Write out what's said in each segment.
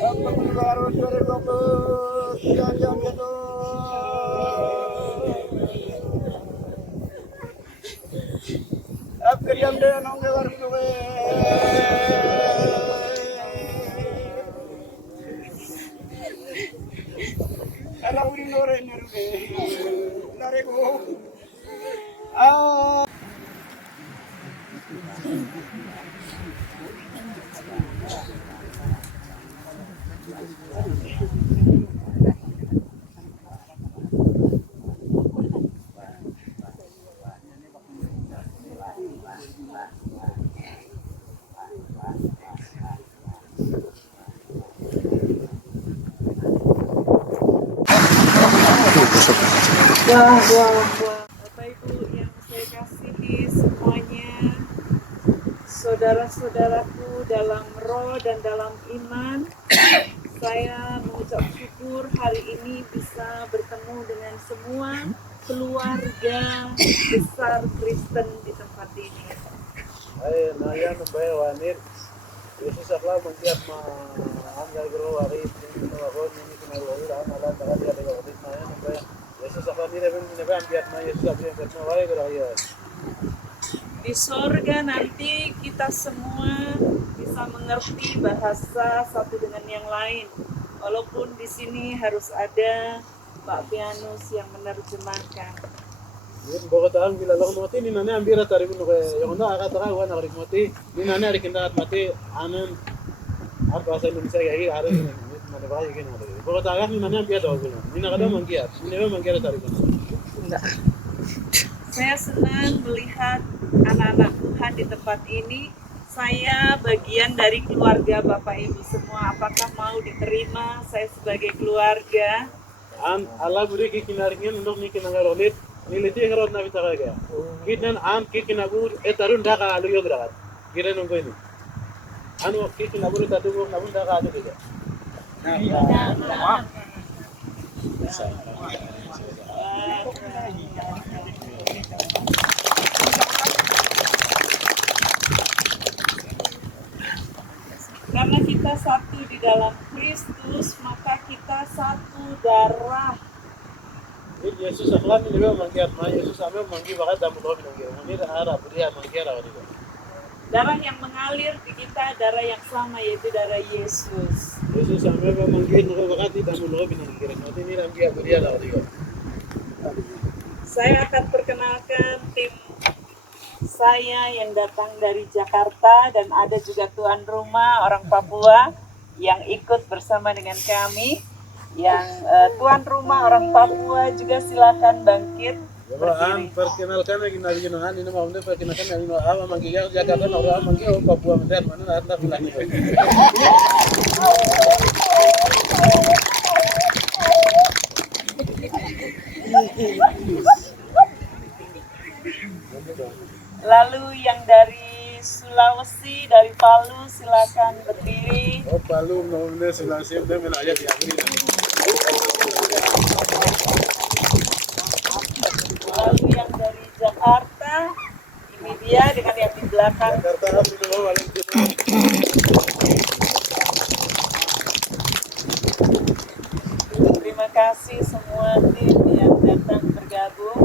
Baru 2020 jam itu. Ab keriam deh nong baru gue. Ala uri nore nere. Nare ko. Ah. Wah. Bapak Ibu yang saya kasihi semuanya, saudara-saudaraku dalam roh dan dalam iman, saya mengucap syukur hari ini bisa bertemu dengan semua keluarga besar Kristen di tempat ini. Ay, naya nambay wanit. Yesus akla mangkiat ma anggal gero wari ini ako ini kinawari ra malan taga dia daga wadit naya nambay. Yesus akla ni reben ambiat ma Yesus abdi ketna wari gero ya. Di sorga nanti kita semua bisa mengerti bahasa satu dengan yang lain. Walaupun di sini harus ada Pak Pianus yang menerjemahkan. Ini bogotaan bila lang mati ni nane ambira taribun ko yung na akatara wa na mati ni nane ari kinda mati anan ar bahasa Indonesia kayak hari ini nane bahaya gini bogotaan ni nane ambira daw gini ni nakada mangkiat ni nebe mangkiat taribun. Enggak. Saya senang melihat anak-anak Tuhan di tempat ini. Saya bagian dari keluarga Bapak Ibu semua. Apakah mau diterima saya sebagai keluarga? An Allah beri kinaringin untuk ni kinangarolit niliti herod na bitaka gaya. Kitnan an kikinabur etarun daka alu yogragat. Kira nunggu ini. Anu kikinabur tatu nabun daka alu gaya. Karena kita satu di dalam Kristus, maka kita satu darah. Yesus aklan ni nebe mangkiat ma Yesus ame mangki bakat damu dobi nunggu. Ini ara beri mangkiat ara gaya. Darah yang mengalir di kita, darah yang sama, yaitu darah Yesus. Yesus ame mangki nunggu bakat damu dobi nunggu. Nanti ni mangkiat beri ara gaya. Saya akan perkenalkan tim saya yang datang dari Jakarta dan ada juga tuan rumah orang Papua yang ikut bersama dengan kami. Yang tuan rumah orang Papua juga silakan bangkit An berdiri. perkenalkan lagi nabi jonan ini mau nih perkenalkan lagi no ama mangki ya Jakarta no ama mangki oh Papua mendet mana ada bilang ini. Lalu yang dari Sulawesi, dari Palu silakan berdiri. Oh Palu no nih Sulawesi udah menajat di Agri. Lalu yang dari Jakarta, ini dia dengan yang di belakang. Jakarta dulu paling Terima kasih semua tim yang datang bergabung.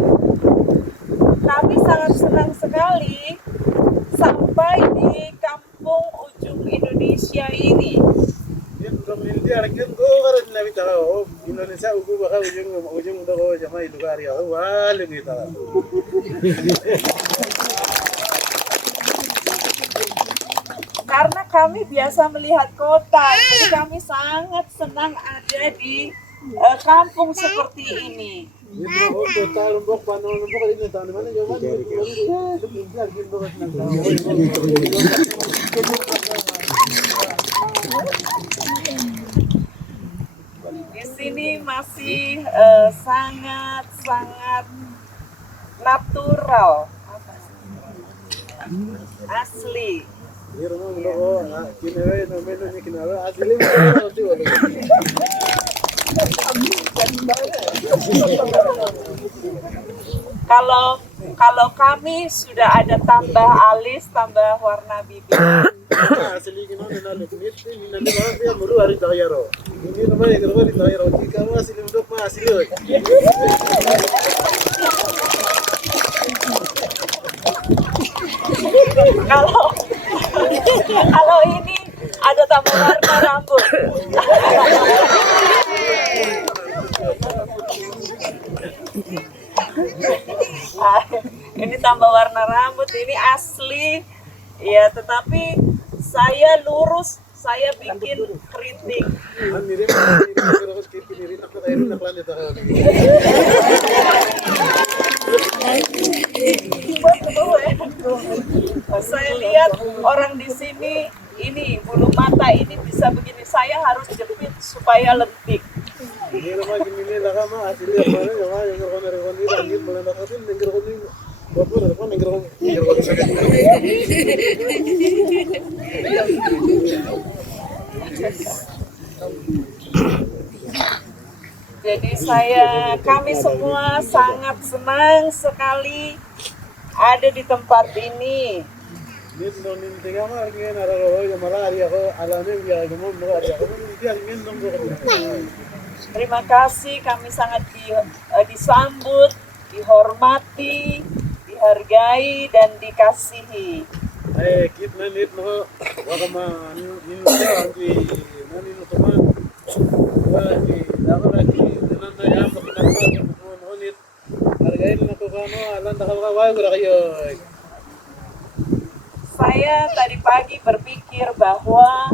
Kami sangat senang sekali sampai di kampung ujung Indonesia ini. Indonesia rakyat gue kan nabi tahu Indonesia ugu bakal ujung udah gue sama itu kari ya wah lagi tahu. Karena kami biasa melihat kota, jadi kami sangat senang ada di kampung seperti ini. Ini mau total lombok panon lombok ini tahun mana zaman Di sini masih sangat natural, asli. Ini rumah lombok, kini nomor ini kini asli mana sih Kalau kami sudah ada tambah alis, tambah warna bibir. asli gino na luknit ni nande ba dia mulu hari tayaro ini nama yang kerja di tayaro jika ma asli untuk ma asli oi Kalau kalau ini ada tambah warna rambut. Ah, ini tambah warna rambut, ini asli. Ya, tetapi saya lurus, saya bikin keriting. mirip kerja kiri kiri nak kayak nak lanjut tahu Saya lihat orang di sini ini bulu mata ini bisa begini, saya harus jepit supaya lentik. ini nama gini lah ma asli apa nih nama yang kerja dari kondi lanjut mulai nakatin yang kerja kondi bapak dari kondi yang kerja Jadi kami semua sangat senang sekali ada di tempat ini. ini nonin tiga mah ini nara roh yang malah hari aku alamnya biar kamu mau hari aku ini hari ini nunggu Terima kasih, kami sangat disambut, dihormati, dihargai, dan dikasihi. Kita nit no wakama ini anti nani no teman lagi dapat lagi dengan saya mengenal nit hargain aku kano alan dah kawai gurayo Saya tadi pagi berpikir bahwa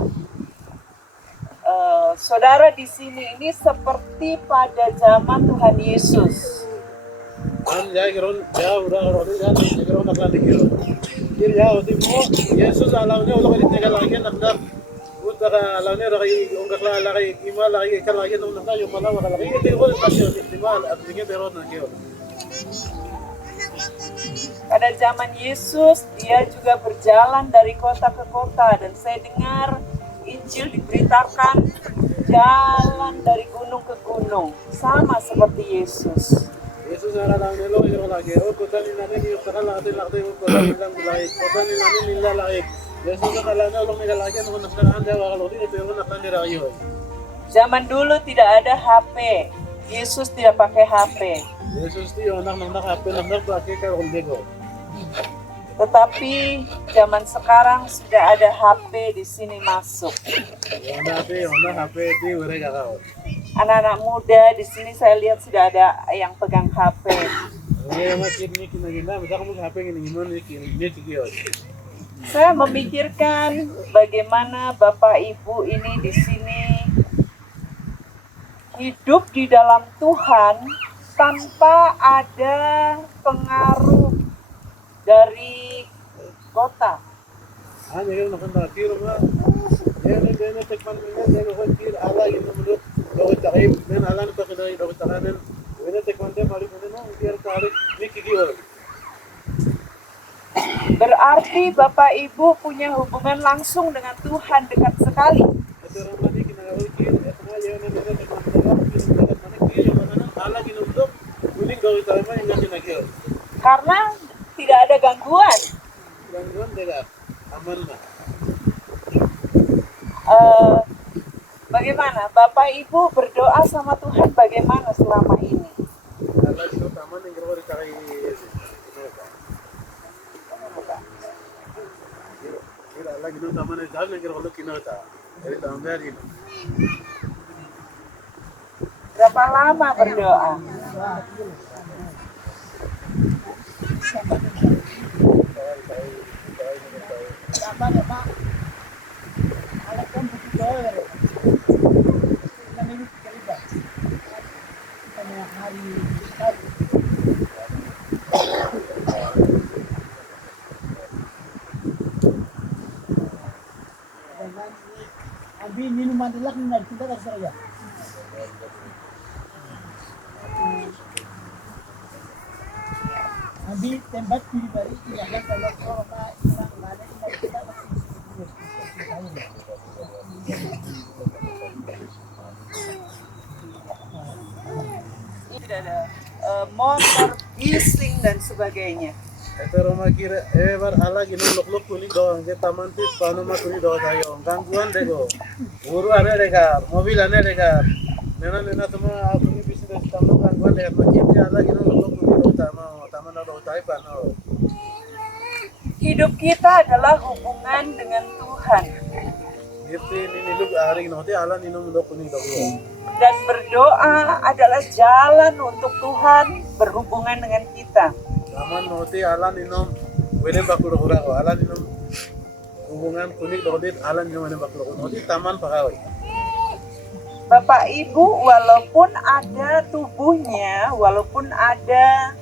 saudara di sini ini seperti pada zaman Tuhan Yesus. an ya giron ya udah roti ya giron nak lagi giron kir ya uti mo Yesus alawnya ulo kali tinggal lagi nak utara alawnya lagi onggak lagi imal lagi kan lagi nung nak yung malawa lagi itu ko kasi imal at tingin pero na kiyo Pada zaman Yesus, dia juga berjalan dari kota ke kota, dan saya dengar Injil diberitakan jalan dari gunung ke gunung, sama seperti Yesus. Yesus ara lang nilo yung lagi o kota ni namin yung takal natin laki o kota nilang lagi kota ni namin nila lagi Yesus nakalanya ulong nila lagi nung nakaraan dia wakal ulit pero nakanira yun Zaman dulu tidak ada HP. Yesus tidak pakai HP. Yesus ti yung nak happen nak pakai kayo kumbego Tetapi zaman sekarang sudah ada HP di sini masuk. yung HP ti wala kakao Anak-anak muda di sini saya lihat sudah ada yang pegang HP. ngayon makit ni kinagina bisa kamu HP ginimon ni kiyo Saya memikirkan bagaimana Bapak Ibu ini di sini hidup di dalam Tuhan tanpa ada pengaruh dari kota. ngayon nakanda tiro nga yan na tekman nga yan ko tir ala yung mulut daw takip men ala na takay daw takanen wala tekman de mali mo no biar tarik ni kiyo Berarti Bapak Ibu punya hubungan langsung dengan Tuhan dekat sekali. ito rin mali kinagawin kiyo ito nga yan na tekman de kiyo ala ginundok uling gawin tayo man yung kinagyo Karena tidak ada gangguan. gangguan dega aman na Bagaimana Bapak Ibu berdoa sama Tuhan bagaimana selama ini? ala ginundok aman yung gawin takay ala ginundok aman yung dahil yung gawin kinota ito ang meron Berapa lama berdoa? Abi minuman nila kung nagpunta ka sa kaya. Abi tempat pribadi tidak ada kalau orang mana yang kita Tidak ada motor, bising dan sebagainya. Pero makira bar ala gino lok kuni doang ke taman tis pano ma kuni doang tayo gangguan dego uru ane dega mobil ane dega nena semua kuni bisnis taman gangguan dega makira ala gino lok kuni doang taman doang tayo pano. Hidup kita adalah hubungan dengan Tuhan. Gitu ini lu hari nanti ala nino lok kuni doang. Dan berdoa adalah jalan untuk Tuhan berhubungan dengan kita. Taman nanti ala nino wene bakul kura ko ala nino hubungan kuning doang ala nino wene bakul kura nanti taman pakawai. Bapak Ibu, walaupun ada tubuhnya, walaupun ada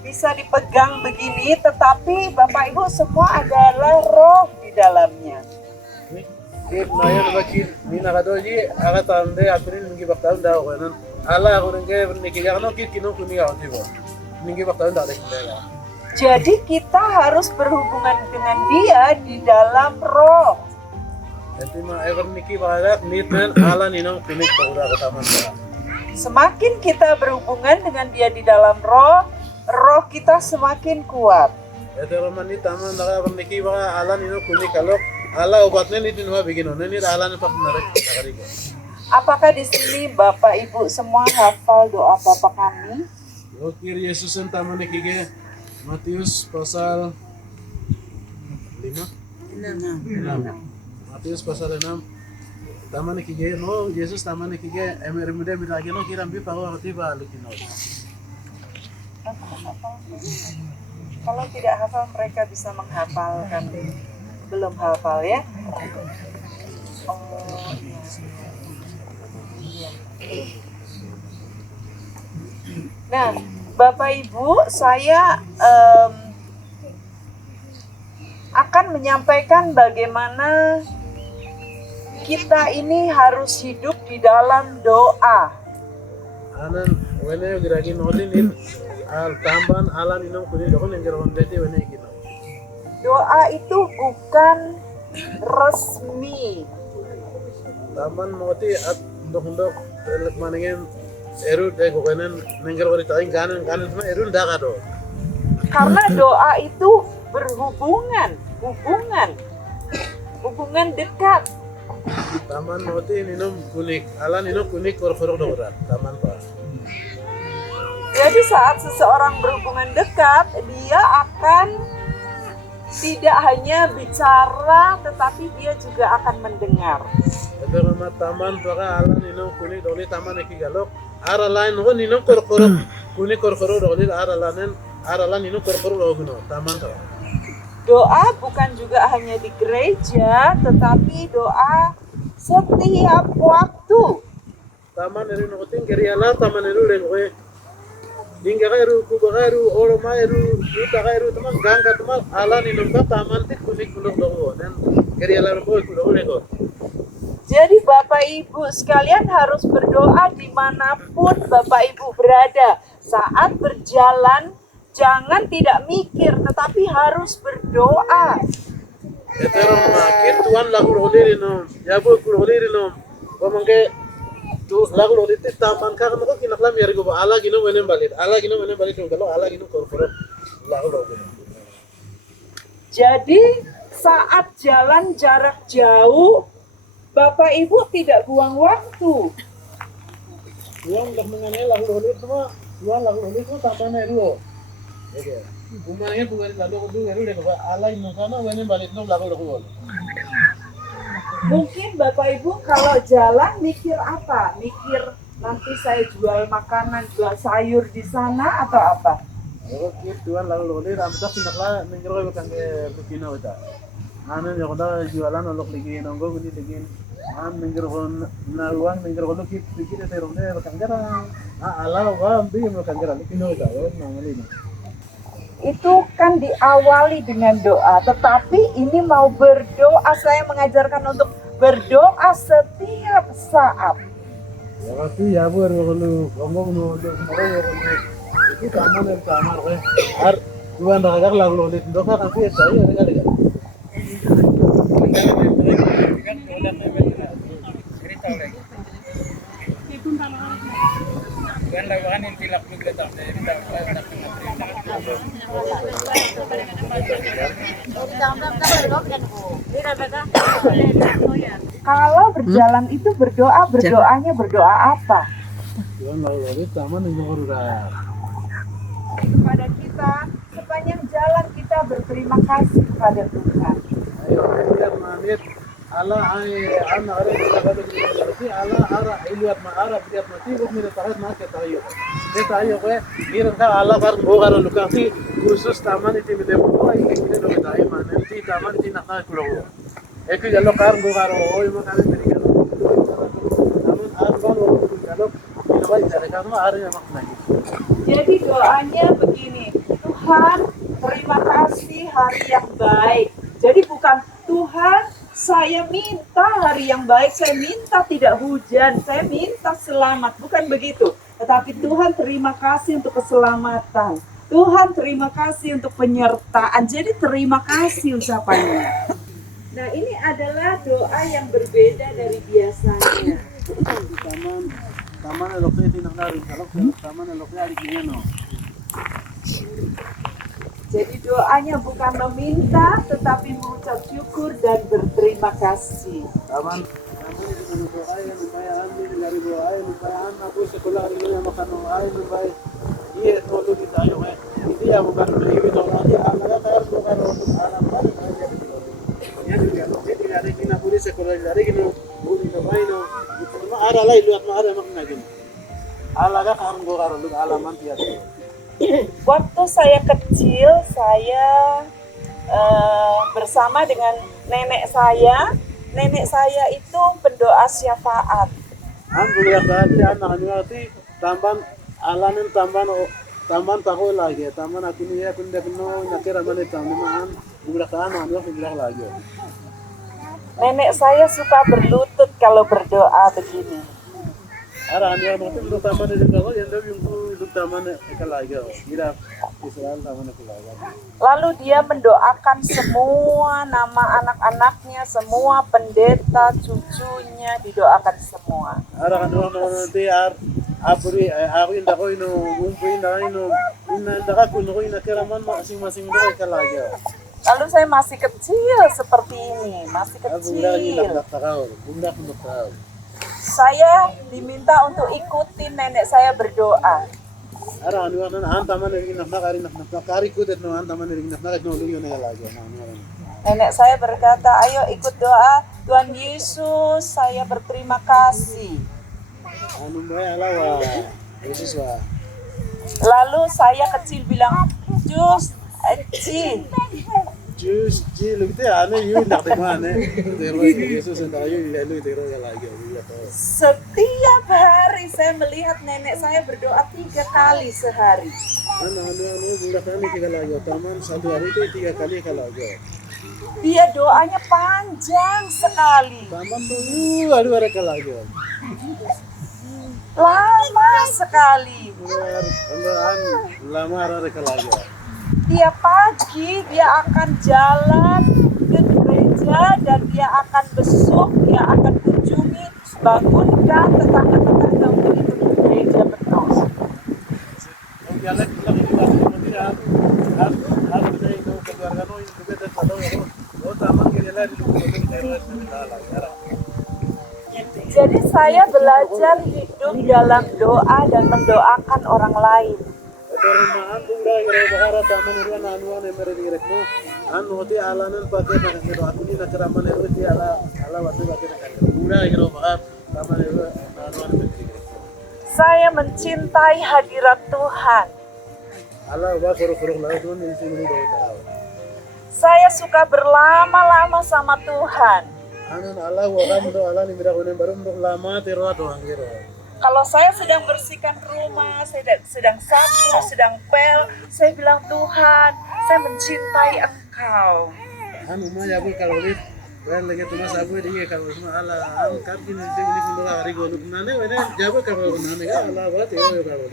bisa dipegang begini, tetapi Bapak Ibu semua adalah roh di dalamnya. Di nayan bakil ni nakadoji aga tande april ningi baktaun daw kanan ala ako nge niki gano kit kino kuni gaw tibo ningi baktaun daw dekila. Jadi kita harus berhubungan dengan Dia di dalam roh. Enti ma ever niki barat niten ala ninong kuni pura kataman ba. Semakin kita berhubungan dengan Dia di dalam roh, roh kita semakin kuat. Ete roman ni taman daga niki ba ala ninong kuni kalok ala obatnya ni tinwa bigino ni ala ni pak narik nakarigo. Apakah di sini Bapak Ibu semua hafal doa Bapa kami? Lokir Yesus yang taman niki ke Matius pasal 5 6. Matius pasal 6 taman niki ke no Yesus taman niki ke emer muda bilagi no kirambi pawa tiba lukino. Kalau tidak hafal mereka bisa menghafalkan. Belum hafal ya? Oh, iya. Nah, Bapak Ibu, saya akan menyampaikan bagaimana kita ini harus hidup di dalam doa. Anan wene giragi nolin al tamban alan inong kuni dokon yang geron dete wene gino. Doa itu bukan resmi. Taman moti at dok manengen eru de gokenan nengger wari taing kanan sama eru ndaka do. Karena doa itu hubungan dekat. Taman moti ninum kunik alan ninum kunik kor-kor dorat taman pa. Jadi saat seseorang berhubungan dekat, dia akan tidak hanya bicara, tetapi dia juga akan mendengar. Pero ma taman para alan ninum kunik doli taman ekigalok aralan no ninum kor-kor kunik kor-kor doli aralan ninum kor-kor doguno taman pa. Doa bukan juga hanya di gereja, tetapi doa setiap waktu. Taman eru no ting geriala taman eru len we dingga eru kubagaru oro ma eru uta eru teman gangga teman ala ni lumba taman tik kunik kuluk dogo dan geriala ro kuluk lego. Jadi Bapak Ibu sekalian harus berdoa dimanapun Bapak Ibu berada. Saat berjalan jangan tidak mikir, tetapi harus berdoa. Etero makir tuan lagu roliri no yabu roliri no komangke tu lagu roliri taman ka kan ko kinaklam yari go ala gino wenen balit kalau ala gino korporo lagu roliri. Jadi saat jalan jarak jauh, Bapak Ibu tidak buang waktu. Tuan dak mengenai lagu roliri semua tuan lagu roliri itu taman eru. Oke. Umanya bukan lalu kudu eru deh bahwa ala ino kana wenen balit no lagu roliri. Mungkin Bapak Ibu kalau jalan mikir apa? Mikir nanti saya jual makanan, jual sayur di sana atau apa? Oke, tuan lalu roliri ramdak kinakla nengero ko kangge bukino ita. Anan yo kada jualan olok lagi nonggo gudi lagi an nengero kon na uang nengero ko kit pikir te ronde kanggara. Ala wa ambi mo kanggara kino ita yo nangalina. Itu kan diawali dengan doa, tetapi ini mau berdoa, saya mengajarkan untuk berdoa setiap saat. Ya pasti ya bu kalau ngomong no itu taman ko. Tuan dah lagu roliri doka kan sih saya ada. Kalau berjalan itu berdoanya berdoa apa? Tuhan lalu taman yang udah. Kepada kita, sepanjang jalan kita berterima kasih kepada Tuhan. Ayo, biar manit. Allah anak ada kita kata berarti Allah arah iliat ma arah biar mati bukan minat tahat nak kita ayo kira ka Allah kan bukan lukasi khusus taman itu beda bukan ini kita dong tahu mana nanti taman itu nak keluar itu jalur kan bukan oh itu kan berikan namun arban jalur ini baik cara kamu arahnya makna. Jadi doanya begini, Tuhan terima kasih hari yang baik. Jadi bukan Tuhan saya minta hari yang baik, saya minta tidak hujan, saya minta selamat. Bukan begitu. Tetapi Tuhan terima kasih untuk keselamatan. Tuhan terima kasih untuk penyertaan. Jadi terima kasih ucapannya. Nah ini adalah doa yang berbeda dari biasanya. Taman eloknya tidak narik kalau taman eloknya hari ini no. Jadi doanya bukan meminta, tetapi mengucap syukur dan berterima kasih. Taman itu doa yang supaya anda dari doa yang supaya anak aku sekolah hari ini makan doa yang supaya dia itu ditayo ini ya bukan beli doa dia anak saya bukan untuk anak baru ya juga jadi dari kita boleh sekolah dari kita boleh doa itu cuma ada lah lihat mah ada makna gini Allah kan harus doa untuk alaman tiada. Waktu saya kecil, saya bersama dengan nenek saya. Nenek saya itu pendoa syafaat. Boleh tadi anak nanti tamban alanin tamban tahu lagi. Tamban aku ni ya kun dah kena nakira mana tamban boleh kan anak boleh lagi. Nenek saya suka berlutut kalau berdoa begini. Ara anu nanti untuk tamban itu kalau yang dah yang untuk tamban ekal lagi. Kira Israel tamban ekal lagi. Lalu dia mendoakan semua nama anak-anaknya, semua pendeta, cucunya didoakan semua. Ara anu nanti aku indah kau ino indah aku ino kira mana masing-masing itu ekal lagi. Lalu saya masih kecil seperti ini, masih kecil. Saya diminta untuk ikutin nenek saya berdoa. Ara anu taman ini nak kari kudet no taman ini nak no lunyo na lagi. Nenek saya berkata, ayo ikut doa Tuhan Yesus, saya berterima kasih. Anu bae alawa. Yesus wa. Lalu saya kecil bilang, Jus, Jus ji lugte ane yu nak de mane. Tero Yesus entah yu lalu tero lagi. Setiap hari saya melihat nenek saya berdoa 3 kali sehari. Anu bulan kali 3 lagi. Taman satu hari itu 3 kali kalau lagi. Dia doanya panjang sekali. Taman tu aduh ada kalau lagi. Lama sekali. Lama ada kalau lagi. Tiap pagi dia akan jalan ke gereja dan dia akan besuk, dia akan kunjungi, bangunkan tetangga-tetangga untuk ikut ke gereja penuh. Jadi saya belajar hidup dalam doa dan mendoakan orang lain. Saya mencintai hadirat Tuhan. Saya suka berlama-lama sama Tuhan. Kalau saya sedang bersihkan rumah, saya sedang sapu, sedang pel, saya bilang Tuhan, saya mencintai Engkau. lagi tu mas aku dia kalau semua ala angkat ini kalau hari goluk nane, jawab kalau nane ala buat ya kalau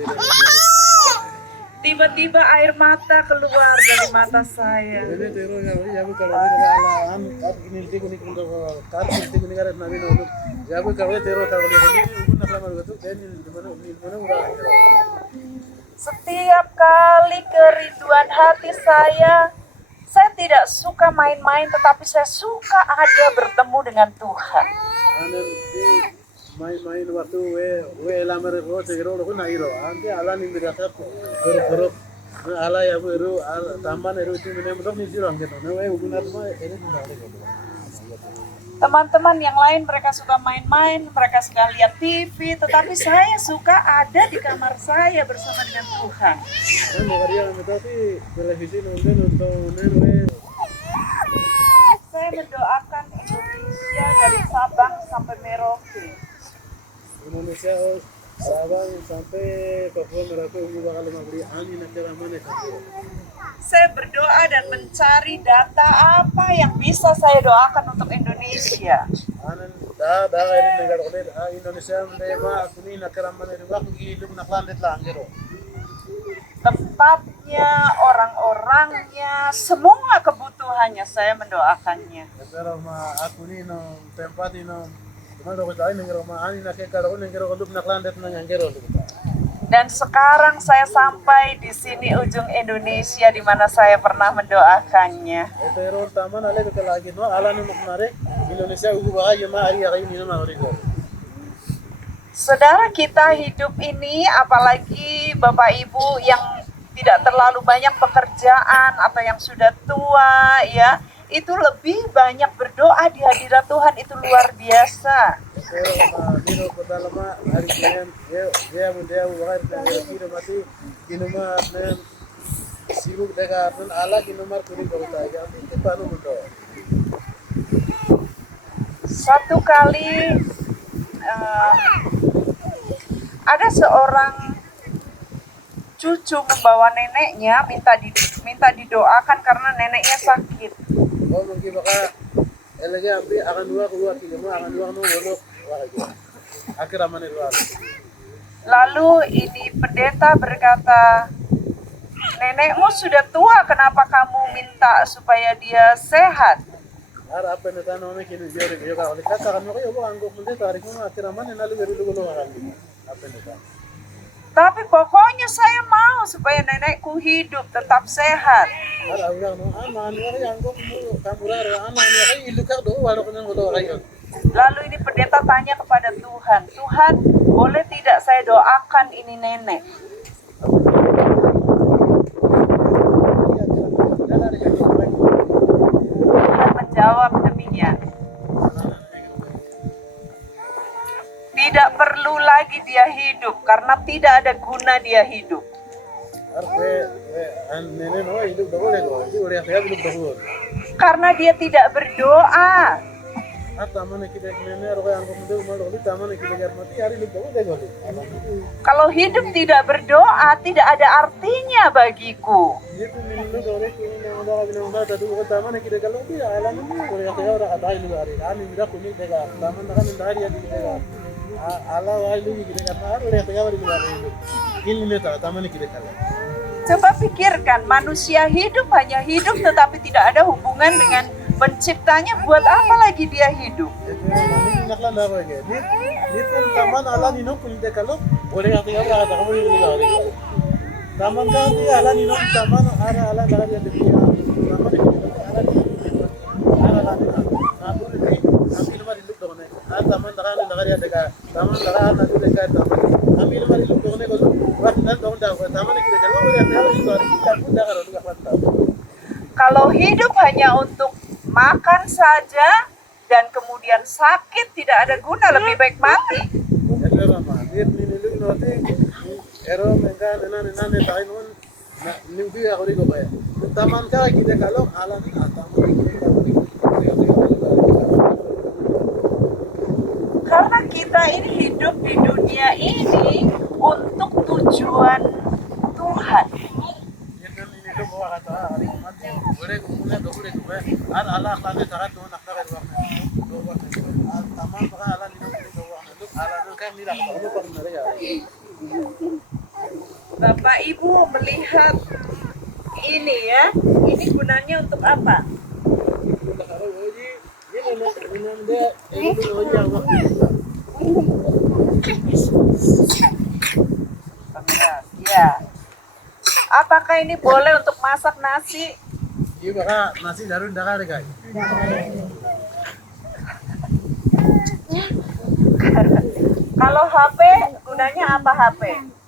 Tiba-tiba air mata keluar dari mata saya. ini terus jawab kalau ala angkat ini kalau kartu ini kan nabi nolu jawab kalau terus kalau ini nak lama betul ini mana udah Setiap kali kerinduan hati saya tidak suka main-main, tetapi saya suka ada bertemu dengan Tuhan. Anan di main-main waktu we lamar ro segero ro na iro. Ante ala ni birata guru ala ya bu ro taman ro itu mene mudok ni siro angke no we ugunar ma ere ni dale ko. Teman-teman yang lain mereka suka main-main, mereka suka lihat TV, tetapi saya suka ada di kamar saya bersama dengan Tuhan. Kan magaria metati televisi nonton we. Saya mendoakan Indonesia dari Sabang sampai Merauke. Indonesia Sabang sampai Papua Merauke umu bakal mabri ani nakira mana sampai. Saya berdoa dan mencari data apa yang bisa saya doakan untuk Indonesia. Anan da ini negara ko Indonesia mendema aku ni nakira mana ru aku hidup naklandet lang gero. Tempatnya, orang-orangnya, semua kebutuhannya saya mendoakannya. Pero ma aku ni no tempat no mana ko tayo negara ma ani nakira ko negara ko naklandet na yang gero. Dan sekarang saya sampai di sini ujung Indonesia di mana saya pernah mendoakannya. Pero taman ale ko lagi no ala no mare Indonesia ugu ba ya ma ari ari ni na ori ko. Saudara kita hidup ini, apalagi Bapak Ibu yang tidak terlalu banyak pekerjaan atau yang sudah tua ya, itu lebih banyak berdoa di hadirat Tuhan, itu luar biasa. Dino pertama hari Senin dia bakal kira mati kinuma men sibuk dengan ala kinumar kuri kota aja itu baru betul. Satu kali ada seorang cucu membawa neneknya minta didoakan karena neneknya sakit. Oh mungkin baka elege ambi akan dua keluar kinuma akan dua no bolok akhir aman itu. Lalu ini pendeta berkata, nenekmu sudah tua, kenapa kamu minta supaya dia sehat? Ara apa neta no me kini jore yo ka kata kan mo yo anggap pendeta hari kuma akhir aman nalu beru dulu kan. Apa neta? Tapi pokoknya saya mau supaya nenekku hidup tetap sehat. Ara ulang no aman yo anggap mo kamura aman yo ilu ka do walo kan do kayo. Lalu ini pendeta tanya kepada Tuhan, Tuhan boleh tidak saya doakan ini nenek? Tuhan menjawab demikian. Tidak perlu lagi dia hidup karena tidak ada guna dia hidup. Karena dia tidak berdoa. Kalau hidup tidak berdoa, tidak ada artinya bagiku. Coba pikirkan, manusia hidup hanya hidup tetapi tidak ada hubungan dengan penciptanya, buat apa lagi dia hidup? Taman ka ti ala ni no taman ara ala daga dia di taman ni ara ala ni aku ni ambil mari luk done taman daga dia daga taman daga na tu daga taman ambil mari luk done ko wat na dong da taman ni daga lo dia dia itu hari kita pun daga ro daga panta. Kalau hidup hanya untuk makan saja dan kemudian sakit, tidak ada guna, lebih baik mati. Ero ma dia ni luk no ti ero menga nana tayo nun nimbi ako rin ko kaya taman ka kita kalau ala ni taman Karena kita ini hidup di dunia ini untuk tujuan Tuhan. Bapak Ibu melihat ini ya, ini gunanya untuk apa? Ya, karena ini boleh untuk masak nasi. Iya maka nasi darun dah ada guys. Kalau HP gunanya apa HP?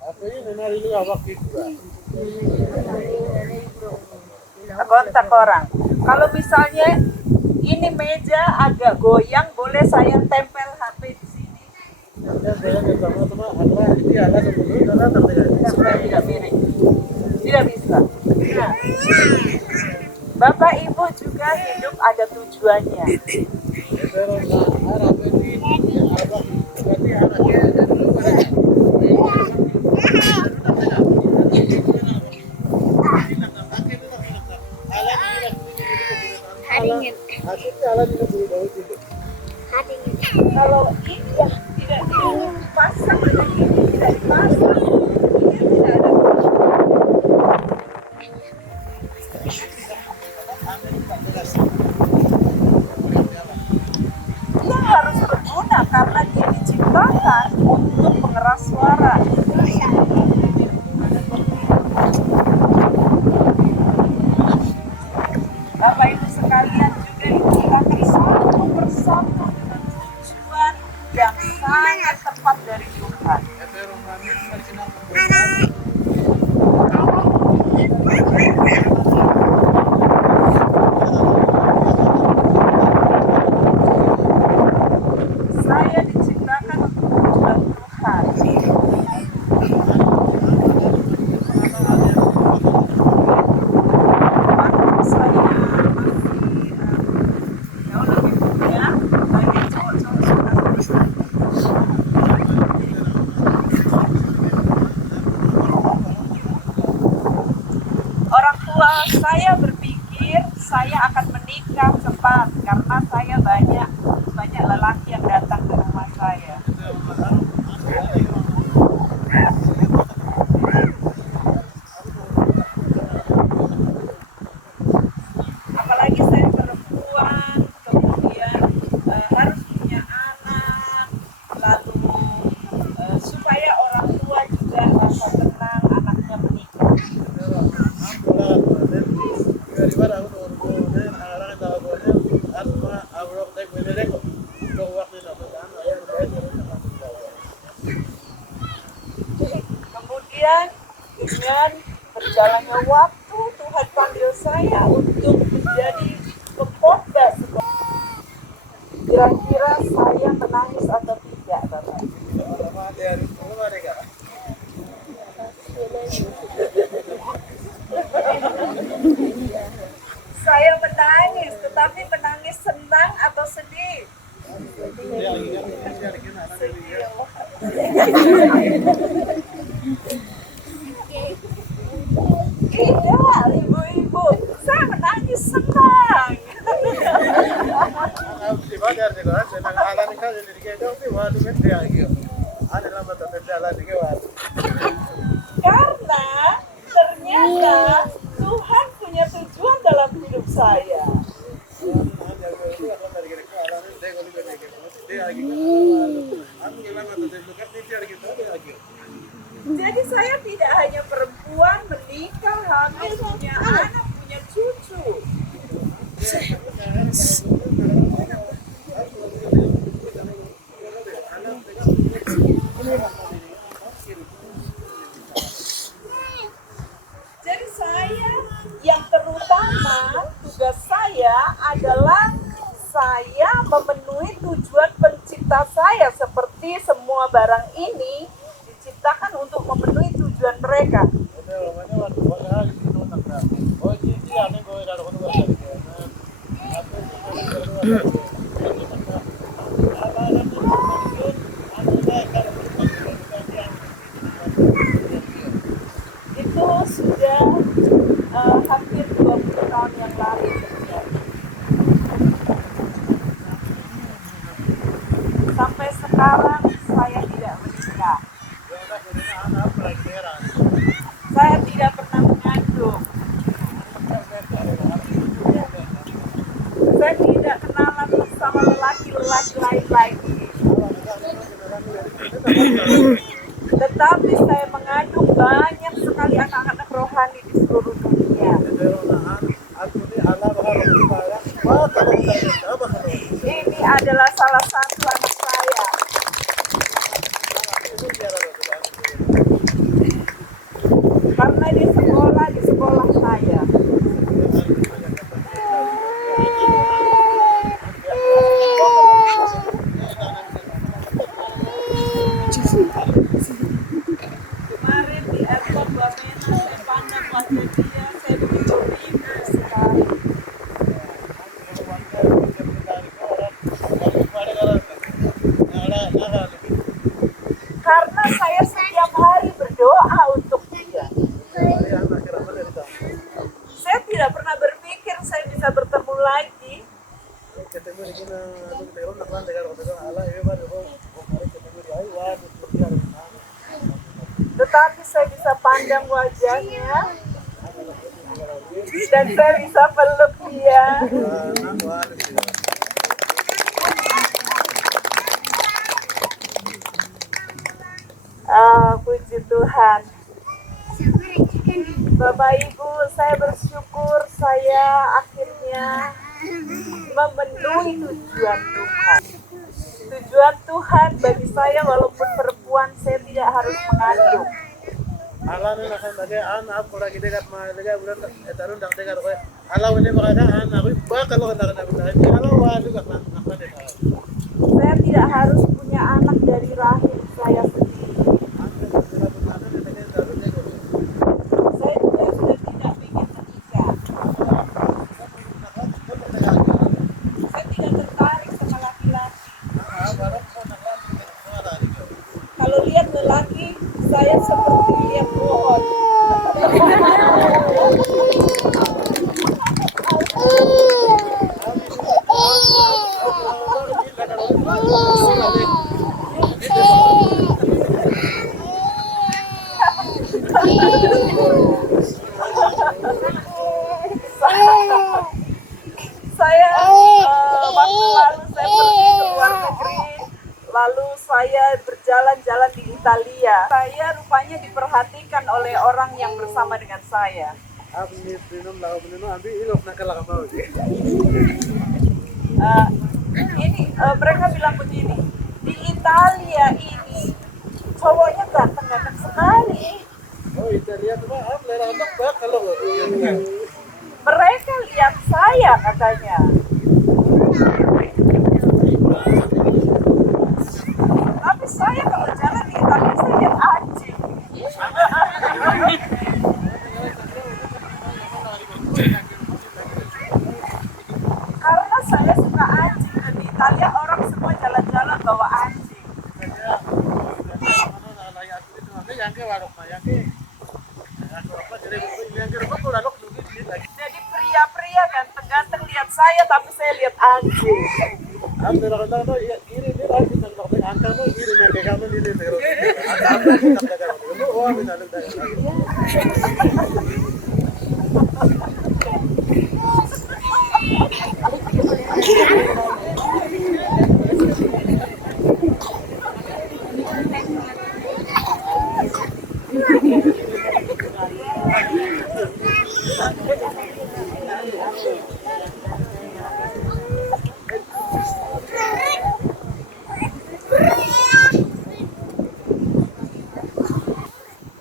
Apa ini nenek ini awak juga. Kontak orang. Kalau misalnya ini meja agak goyang, boleh saya tempel HP di sini Ya saya sama-sama Allah ini Allah sebelum Allah terlihat. supaya tidak miring. Tidak bisa. Nah, Bapak Ibu juga hidup ada tujuannya. Kalau ini ya tidak dipasang dengan ini tidak dipasang, ini tidak ada. Dia harus berguna karena dia diciptakan untuk pengeras suara. Bapak Ibu sekalian juga diciptakan satu persatu dengan tujuan yang sangat tepat dari Tuhan. Saya diciptakan untuk tujuan Tuhan. Waktu saya masih jauh lebih muda, banyak cowok-cowok suka tulisan. Orang tua saya berpikir saya akan menikah cepat karena saya banyak lelaki yang datang ke rumah saya. Apalagi saya perempuan, kemudian harus punya anak, lalu supaya orang tua juga rasa tenang anaknya menikah. Kemudian dengan berjalannya waktu Tuhan panggil saya untuk menjadi pengkhotbah. Kira-kira saya menangis atau tidak, Bapak? Saya menangis, tetapi menangis senang atau sedih? Iya, ibu-ibu, saya menangis senang. Karena ternyata Tuhan punya tujuan dalam hidup saya. Jadi saya tidak hanya perempuan menikah, hamil, punya anak, punya cucu. Jadi saya yang terutama tugas saya adalah saya memenuhi tujuan pencipta saya, seperti semua barang ini diciptakan untuk memenuhi tujuan mereka. Itu sudah hampir 20 tahun yang lalu terjadi. Sampai sekarang saya tidak menikah. Saya tidak pernah mengandung. Saya tidak kenalan bersama lelaki-lelaki lain lagi. Tetapi saya mengandung banyak sekali anak-anak rohani di seluruh seluruh dunia. Ini adalah salah satu anak saya. Karena dia sekolah di sekolah saya. Kemarin di airport Wamena saya pandang wajah dia, saya begitu rindu sekali. Karena saya setiap hari berdoa untuk dia. Saya tidak pernah berpikir saya bisa bertemu lagi. Tetapi saya bisa pandang wajahnya dan saya bisa peluk dia. Puji Tuhan. Bapak Ibu, saya bersyukur saya akhirnya memenuhi tujuan Tuhan. Tujuan Tuhan bagi saya walaupun perempuan saya tidak harus mengandung. Saya tidak harus punya anak dari rahim saya sendiri. Saya juga sudah tidak ingin menikah. Saya tidak tertarik sama laki-laki. Kalau lihat lelaki, saya seperti lihat pohon. Saya waktu lalu saya pergi ke luar negeri, lalu saya berjalan-jalan di Italia. Saya rupanya diperhatikan oleh orang yang bersama dengan saya. Ini mereka bilang begini, di Italia ini cowoknya ganteng-ganteng sekali. Mereka lihat saya katanya. Tapi saya kalau jalan di Italia saya lihat anjing. Karena saya suka anjing dan di Italia orang semua jalan-jalan bawa anjing. Jadi pria-pria ganteng-ganteng lihat saya tapi saya lihat anjing.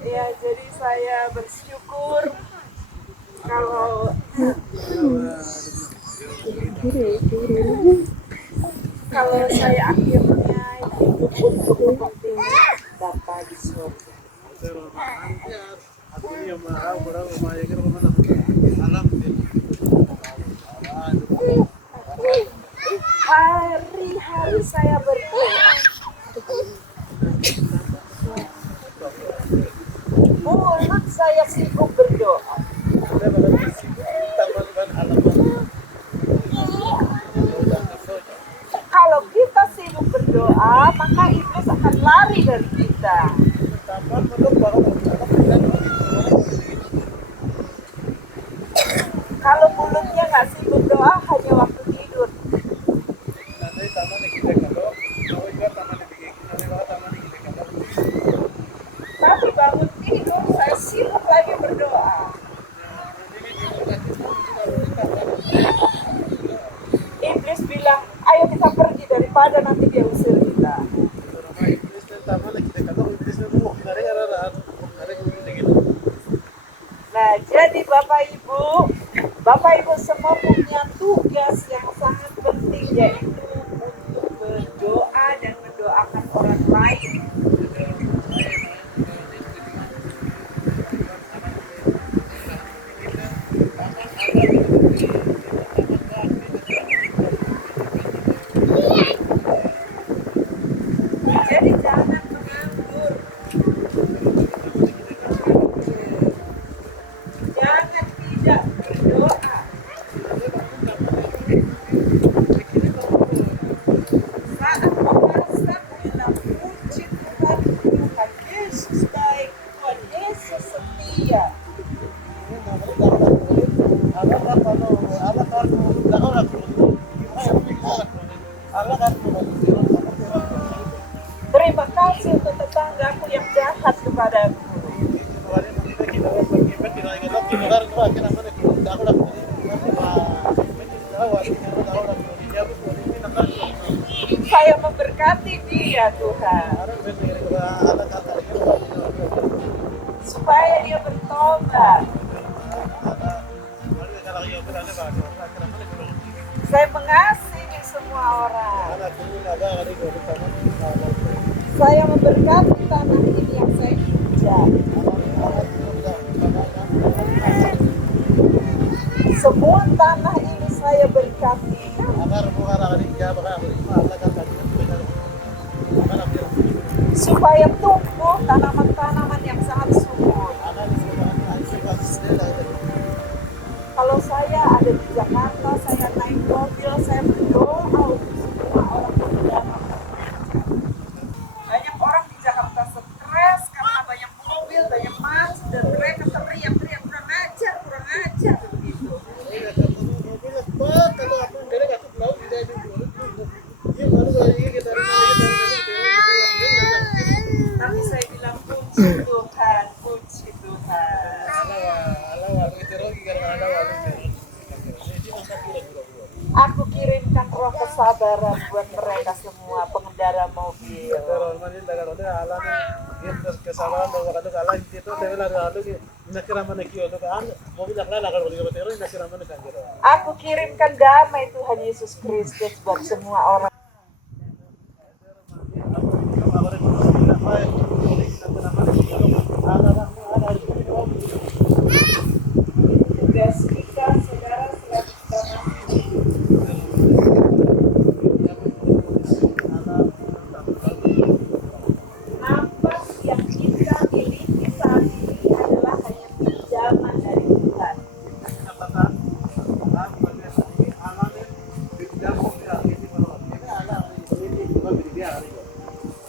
Ya, jadi saya bersyukur kalau saya akhirnya hidup untuk kepentingan Bapa di surga. Hari-hari saya berdoa. Mulut saya sibuk berdoa. Kalau kita sibuk berdoa, maka iblis akan lari dari kita. Kalau mulutnya nggak sibuk doa, hanya waktu tidur. Tapi bangun tidur, saya sibuk lagi berdoa. dan nanti dia usir kita. Nah, jadi Bapak Ibu semua punya tugas yang sangat penting, yaitu untuk berdoa dan mendoakan orang lain. Jadi jangan menganggur. Jangan tidak berdoa. Saat memasak, bilang puji Tuhan, Tuhan Yesus baik, Tuhan Yesus setia. Terima kasih untuk tetanggaku yang jahat kepadaku. Saya memberkati dia, Tuhan, supaya dia bertobat. Saya mengasihi semua orang. Saya memberkati tanah ini yang saya injak. Semua tanah ini saya berkati. Supaya tumbuh tanaman-tanaman yang sangat subur. Kalau saya ada di Jakarta, saya naik mobil, saya berdoa untuk semua orang berjalan. Banyak orang di Jakarta stres karena banyak mobil, banyak macet, dan mereka teriak-teriak kurang ajar begitu. Tapi saya bilang puji Tuhan, puji Tuhan. Aku kirimkan roh kesabaran buat mereka semua pengendara mobil. Aku kirimkan damai Tuhan Yesus Kristus buat semua orang. Tugas kita, saudara, selanjutnya nafas yang kita miliki saat ini adalah hanya pinjaman dari Tuhan.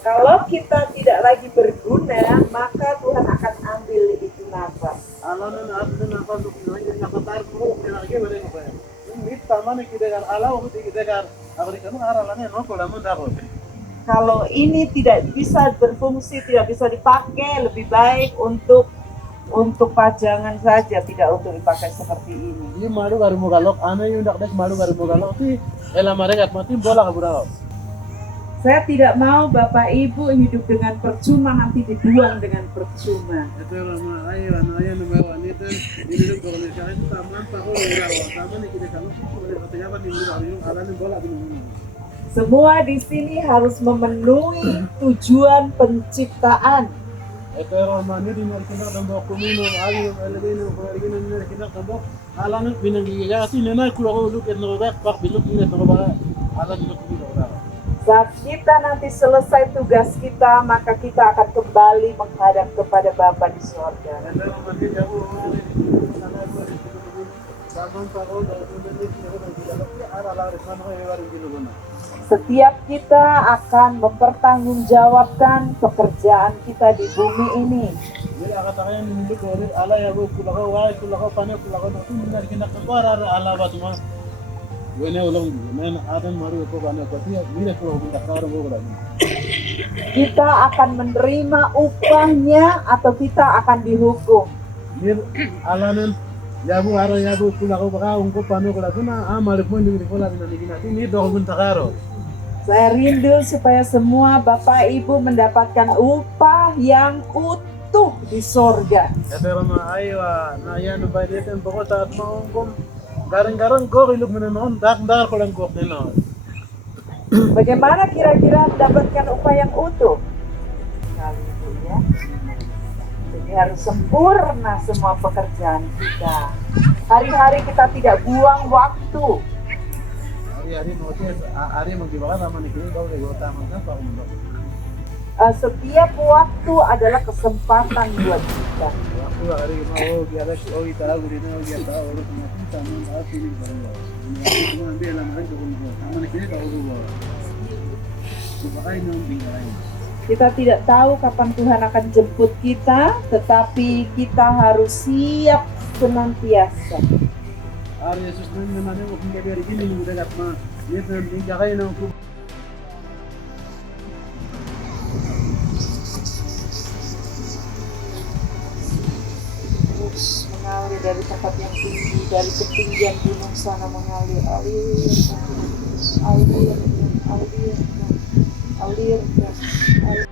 Kalau kita tidak lagi berguna, maka Tuhan akan ambil itu nafas. Kalau ini tidak bisa berfungsi, tidak bisa dipakai, lebih baik untuk pajangan saja, tidak untuk dipakai seperti ini. Saya tidak mau Bapak Ibu hidup dengan percuma, nanti dibuang dengan percuma. Semua di sini harus memenuhi tujuan penciptaan. Saat kita nanti selesai tugas kita, maka kita akan kembali menghadap kepada Bapa di surga. Setiap kita akan mempertanggungjawabkan pekerjaan kita di bumi ini. Kita akan menerima upahnya atau kita akan dihukum. Saya rindu supaya semua Bapak Ibu mendapatkan upah yang utuh di sorga. Ya pero na ayo na yan ba dito bako taat mo kung garang-garang ko ilog mo noon dak ko lang ko noon. Bagaimana kira-kira mendapatkan upah yang utuh? Kali itu ya. Jadi harus sempurna semua pekerjaan kita. Hari-hari kita tidak buang waktu. Hari-hari mo ari magdiba naman ni kini daw lego tama na pa mo. Setiap waktu adalah kesempatan buat kita. Waktu hari mau giala si o ita guri na giala o ko na tama na pili ba. Ini ambil lamaran ko ko. Tama ni kini daw ko. Supaya nang tinggalin. Kita tidak tahu kapan Tuhan akan jemput kita, tetapi kita harus siap senantiasa. Ari Yesus naman mo kung gabi gini mo dagat ma. Yesus nang tinggalin ang Terus mengalir dari tempat yang tinggi, dari ketinggian gunung sana mengalir, alir, alir, alir, alir, alir, alir.